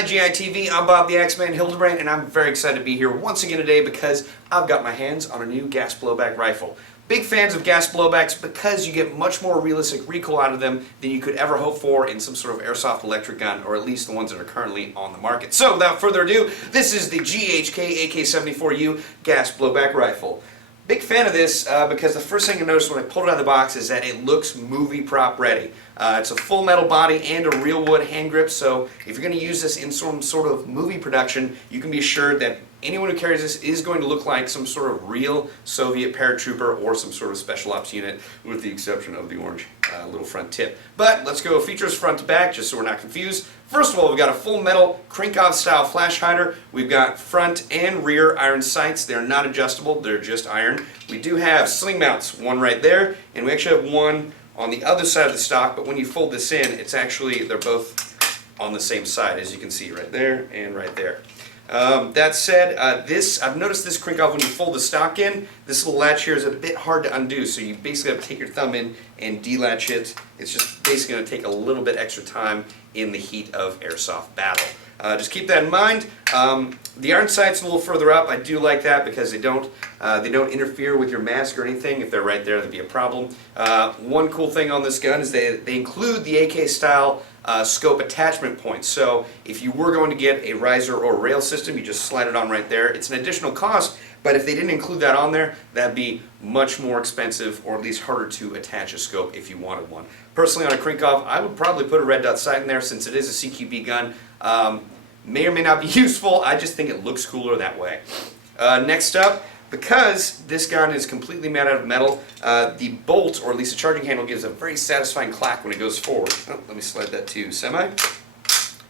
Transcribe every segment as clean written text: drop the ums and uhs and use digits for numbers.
Hi GITV, I'm Bob the X-Man Hildebrand, and I'm very excited to be here once again today because I've got my hands on a new gas blowback rifle. Big fans of gas blowbacks because you get much more realistic recoil out of them than you could ever hope for in some sort of airsoft electric gun, or at least the ones that are currently on the market. So without further ado, this is the GHK AK74SU gas blowback rifle. Big fan of this because the first thing I noticed when I pulled it out of the box is that it looks movie prop ready. It's a full metal body and a real wood hand grip, so if you're going to use this in some sort of movie production, you can be assured that anyone who carries this is going to look like some sort of real Soviet paratrooper or some sort of special ops unit, with the exception of the orange little front tip. But let's go features front to back just so we're not confused. First of all, we've got a full metal crank-off style flash hider. We've got front and rear iron sights. They're not adjustable, they're just iron. We do have sling mounts, one right there, and we actually have one on the other side of the stock, but when you fold this in, it's actually, they're both on the same side, as you can see right there and right there. That said, I've noticed this crank off when you fold the stock in. This little latch here is a bit hard to undo, so you basically have to take your thumb in and delatch it. It's just basically going to take a little bit extra time in the heat of airsoft battle. Just keep that in mind. The iron sight's a little further up. I do like that because they don't interfere with your mask or anything. If they're right there, that'd be a problem. One cool thing on this gun is they include the AK style scope attachment points. So if you were going to get a riser or rail system, you just slide it on right there. It's an additional cost, but if they didn't include that on there, that'd be much more expensive, or at least harder to attach a scope if you wanted one. Personally, on a crank-off, I would probably put a red dot sight in there since it is a CQB gun. May or may not be useful, I just think it looks cooler that way. Next up, because this gun is completely made out of metal, the bolt, or at least the charging handle, gives a very satisfying clack when it goes forward. Oh, let me slide that to semi.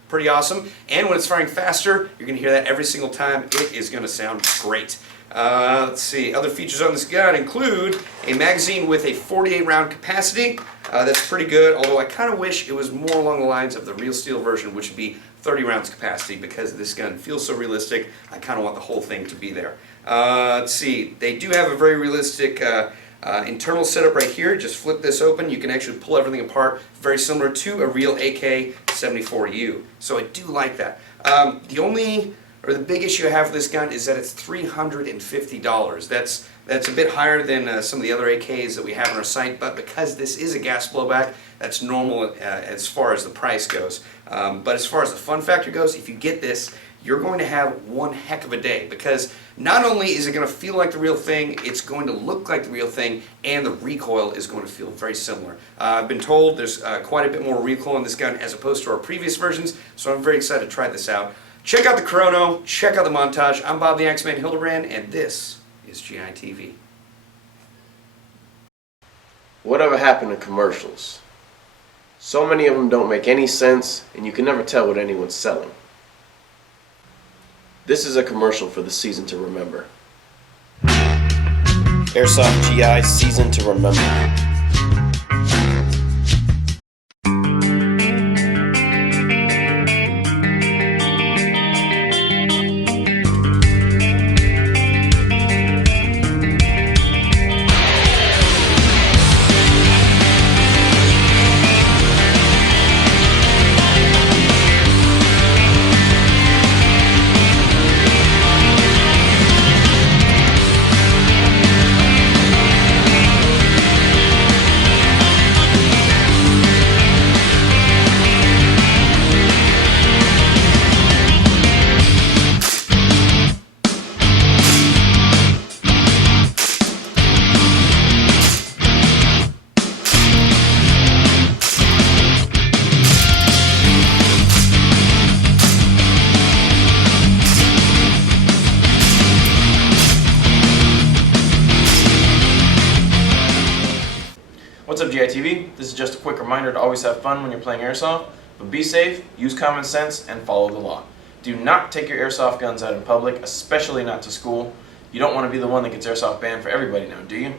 Pretty awesome. And when it's firing faster, you're going to hear that every single time. It is going to sound great. Let's see, other features on this gun include a magazine with a 48 round capacity. That's pretty good, although I kind of wish it was more along the lines of the real steel version, which would be 30 rounds capacity, because this gun feels so realistic. I kind of want the whole thing to be there. Let's see, they do have a very realistic internal setup right here. Just flip this open, you can actually pull everything apart, very similar to a real AK74U. So I do like that. The big issue I have with this gun is that it's $350. That's a bit higher than some of the other AKs that we have on our site, but because this is a gas blowback, that's normal as far as the price goes. But as far as the fun factor goes, if you get this, you're going to have one heck of a day, because not only is it going to feel like the real thing, it's going to look like the real thing, and the recoil is going to feel very similar. I've been told there's quite a bit more recoil in this gun as opposed to our previous versions, so I'm very excited to try this out. Check out the chrono, check out the montage. I'm Bob the X-Man Hildebrand, and this is GITV. Whatever happened to commercials? So many of them don't make any sense, and you can never tell what anyone's selling. This is a commercial for the season to remember. Airsoft GI season to remember. What's up GITV? This is just a quick reminder to always have fun when you're playing Airsoft, but be safe, use common sense, and follow the law. Do not take your Airsoft guns out in public, especially not to school. You don't want to be the one that gets Airsoft banned for everybody now, do you?